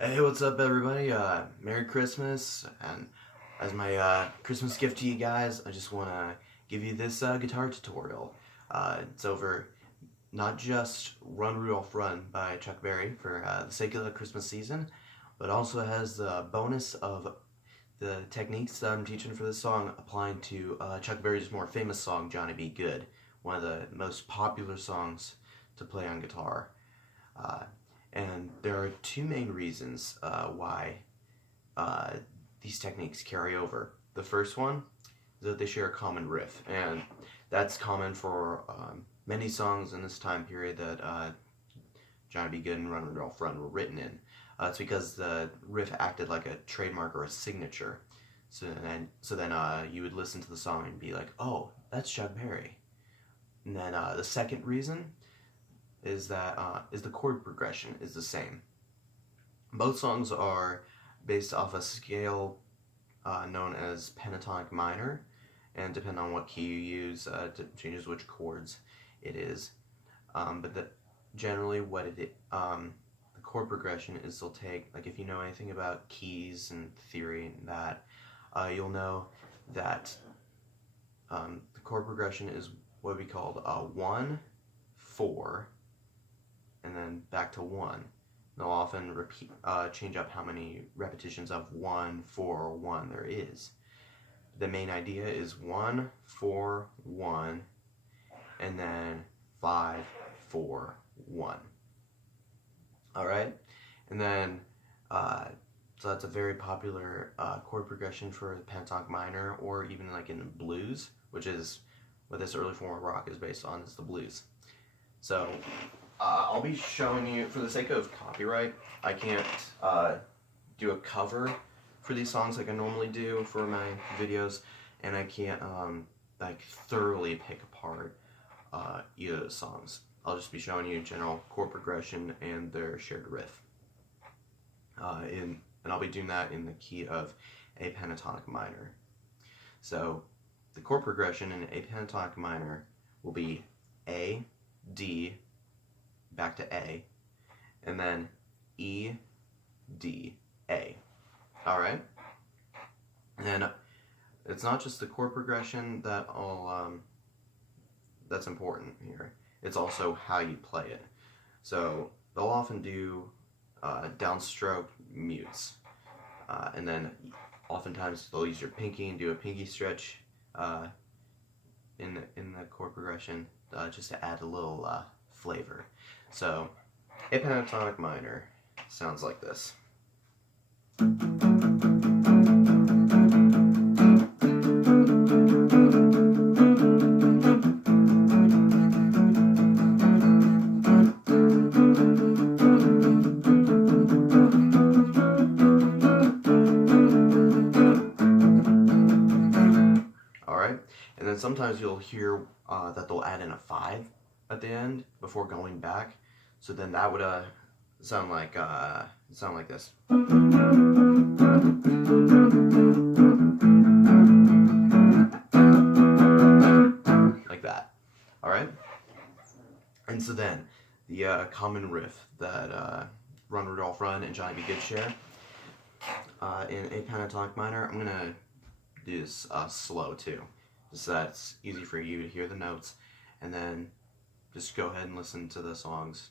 Hey, what's up, everybody? Merry Christmas, and as my Christmas gift to you guys, I just want to give you this guitar tutorial. It's over not just Run, Rudolph, Run by Chuck Berry for the sake of the Christmas season, but also has the bonus of the techniques that I'm teaching for this song applying to Chuck Berry's more famous song, Johnny B. Goode, one of the most popular songs to play on guitar. Uh, and there are two main reasons why these techniques carry over. The first one is that they share a common riff, and that's common for many songs in this time period that Johnny B. Goode and Run Rudolph Run were written in. It's because the riff acted like a trademark or a signature. So then you would listen to the song and be like, oh, that's Chuck Berry. And then the second reason is that the chord progression is the same. Both songs are based off a scale known as pentatonic minor, and depending on what key you use, it changes which chords it is. Generally, the chord progression is they'll take, like if you know anything about keys and theory and that, you'll know that the chord progression is what we called 1, 4, and then back to 1. They'll often change up how many repetitions of 1, 4, 1 there is. The main idea is 1, 4, 1, and then 5, 4, 1. Alright? And then, so that's a very popular chord progression for the pentatonic minor, or even like in the blues, which is what this early form of rock is based on, is the blues. So, I'll be showing you, for the sake of copyright, I can't do a cover for these songs like I normally do for my videos, and I can't like thoroughly pick apart either of the songs. I'll just be showing you general chord progression and their shared riff. And I'll be doing that in the key of a pentatonic minor. So the chord progression in a pentatonic minor will be A, D, back to A, and then E, D, A. Alright? And then it's not just the chord progression that's important here. It's also how you play it. So they'll often do downstroke mutes, and then oftentimes they'll use your pinky and do a pinky stretch in the chord progression just to add a little flavor. So a pentatonic minor sounds like this. Alright, and then sometimes you'll hear that they'll add in a 5 at the end before going back. So then that would sound like this. Like that. Alright? And so then, the common riff that Run Rudolph Run and Johnny B. Goode share in a pentatonic minor, I'm going to do this slow too, just so that's easy for you to hear the notes, and then just go ahead and listen to the songs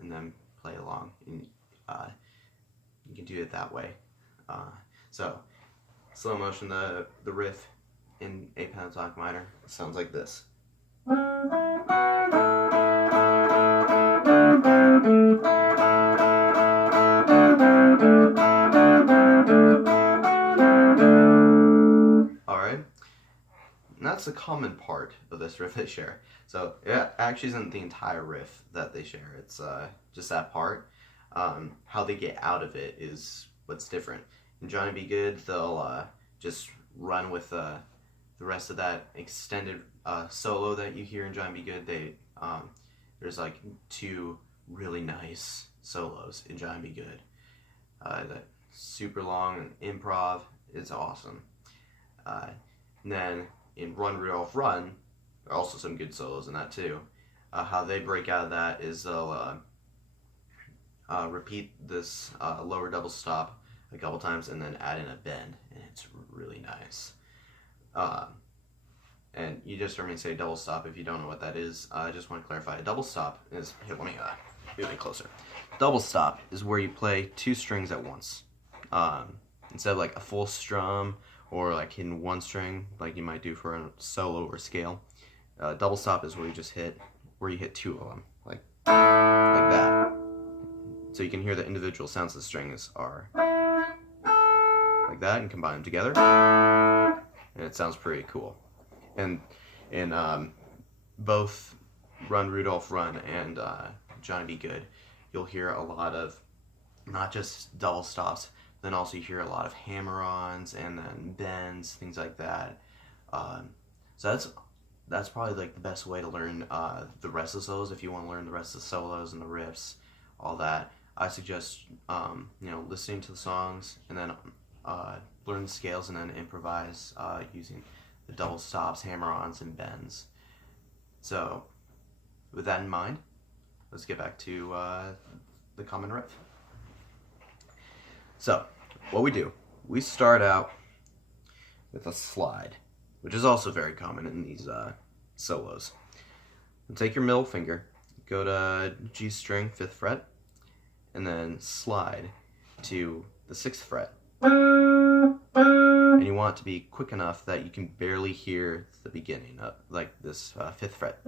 and then play along. And, you can do it that way. So, slow motion, the riff in a pentatonic minor sounds like this. Alright? And that's the common part of this riff they share. So it actually isn't the entire riff that they share, it's just that part. How they get out of it is what's different. In Johnny B. Goode, they'll just run with the rest of that extended solo that you hear in Johnny B. Goode. There's like 2 really nice solos in Johnny B. Goode. That super long and improv, it's awesome. And then in Run Rudolph Run, there are also some good solos in that too. How they break out of that is they'll repeat this lower double stop a couple times and then add in a bend, and it's really nice. And you just heard me say double stop. If you don't know what that is, I just want to clarify. A double stop is, here, let me get closer. Double stop is where you play two strings at once. Instead of like a full strum or like hitting one string like you might do for a solo or scale. Double stop is where you just hit, where you hit two of them, like that. So you can hear the individual sounds of the strings are like that and combine them together, and it sounds pretty cool. And in both Run Rudolph Run and Johnny Be Good, you'll hear a lot of not just double stops, then also you hear a lot of hammer-ons and then bends, things like that. So that's probably like the best way to learn the rest of the solos. If you want to learn the rest of the solos and the riffs, all that, I suggest listening to the songs and then learn the scales and then improvise using the double stops, hammer-ons, and bends. So with that in mind, let's get back to the common riff. So what we do, we start out with a slide, which is also very common in these solos. And take your middle finger, go to G string, 5th fret, and then slide to the 6th fret. And you want it to be quick enough that you can barely hear the beginning of like this 5th fret.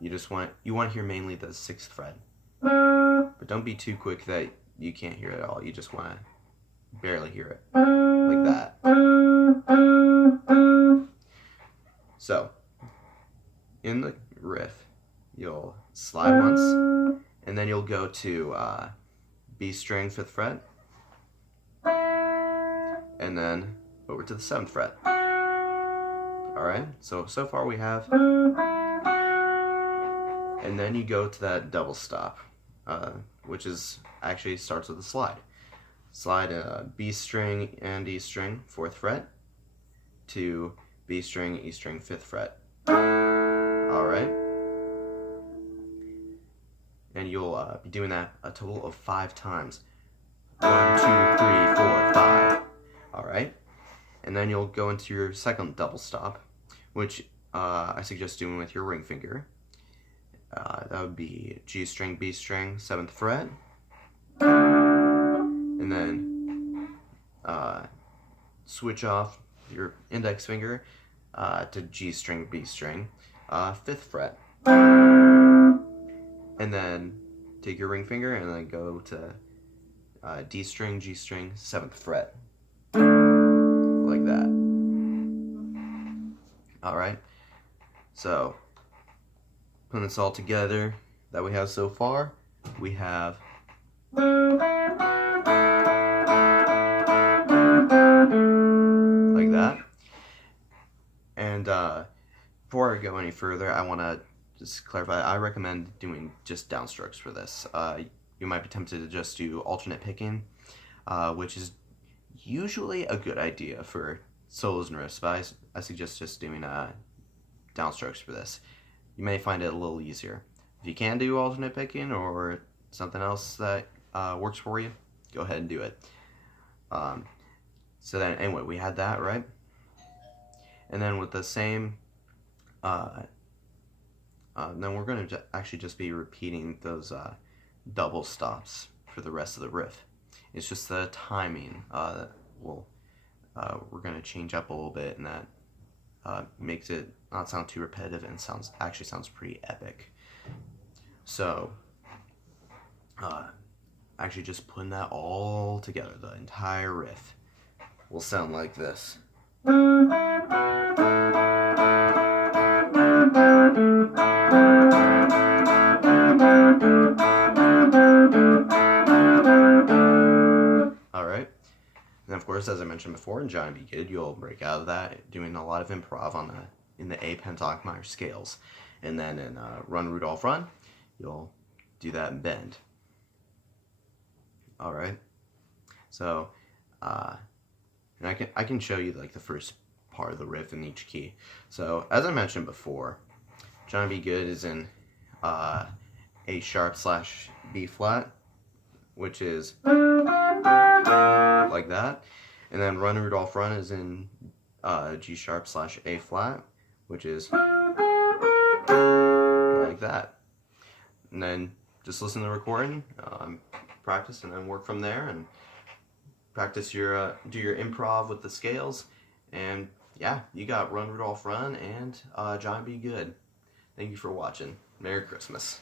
You want to hear mainly the 6th fret, but don't be too quick that you can't hear it at all. You just want to barely hear it like that. So in the riff, you'll slide once, and then you'll go to B string, 5th fret, and then over to the 7th fret. Alright, so far we have, and then you go to that double stop, which is actually starts with a slide. Slide B string and E string, 4th fret, to B string, E string, 5th fret. Alright, and you'll be doing that a total of 5 times. 1, 2, 3, 4, 5. Alright, and then you'll go into your second double stop, which I suggest doing with your ring finger. That would be G string, B string, 7th fret, and then switch off your index finger to G string, B string, 5th fret, and then take your ring finger and then go to D string, G string, 7th fret, like that. Alright, so putting this all together that we have so far, we have like that. And before I go any further, I want to just clarify, I recommend doing just downstrokes for this. You might be tempted to just do alternate picking, which is usually a good idea for solos and riffs, but I suggest just doing downstrokes for this. You may find it a little easier. If you can do alternate picking or something else that works for you, go ahead and do it. So then, anyway, we had that, right? And then with the same, then we're going to actually just be repeating those double stops for the rest of the riff. It's just the timing that we're going to change up a little bit, and that makes it not sound too repetitive and actually sounds pretty epic. So actually just putting that all together, the entire riff will sound like this. Alright, and of course, as I mentioned before, in Johnny Be Good, you'll break out of that doing a lot of improv in the A pentatonic minor scales. And then in Run Rudolph Run, you'll do that in bend. Alright, so and I can show you like the first part of the riff in each key. So as I mentioned before, Johnny Be Good is in A sharp / B flat, which is like that. And then Run Rudolph Run is in G sharp / A flat, which is like that. And then just listen to the recording, practice, and then work from there, and practice your do your improv with the scales, and yeah, you got Run Rudolph Run and John B. Goode. Thank you for watching. Merry Christmas.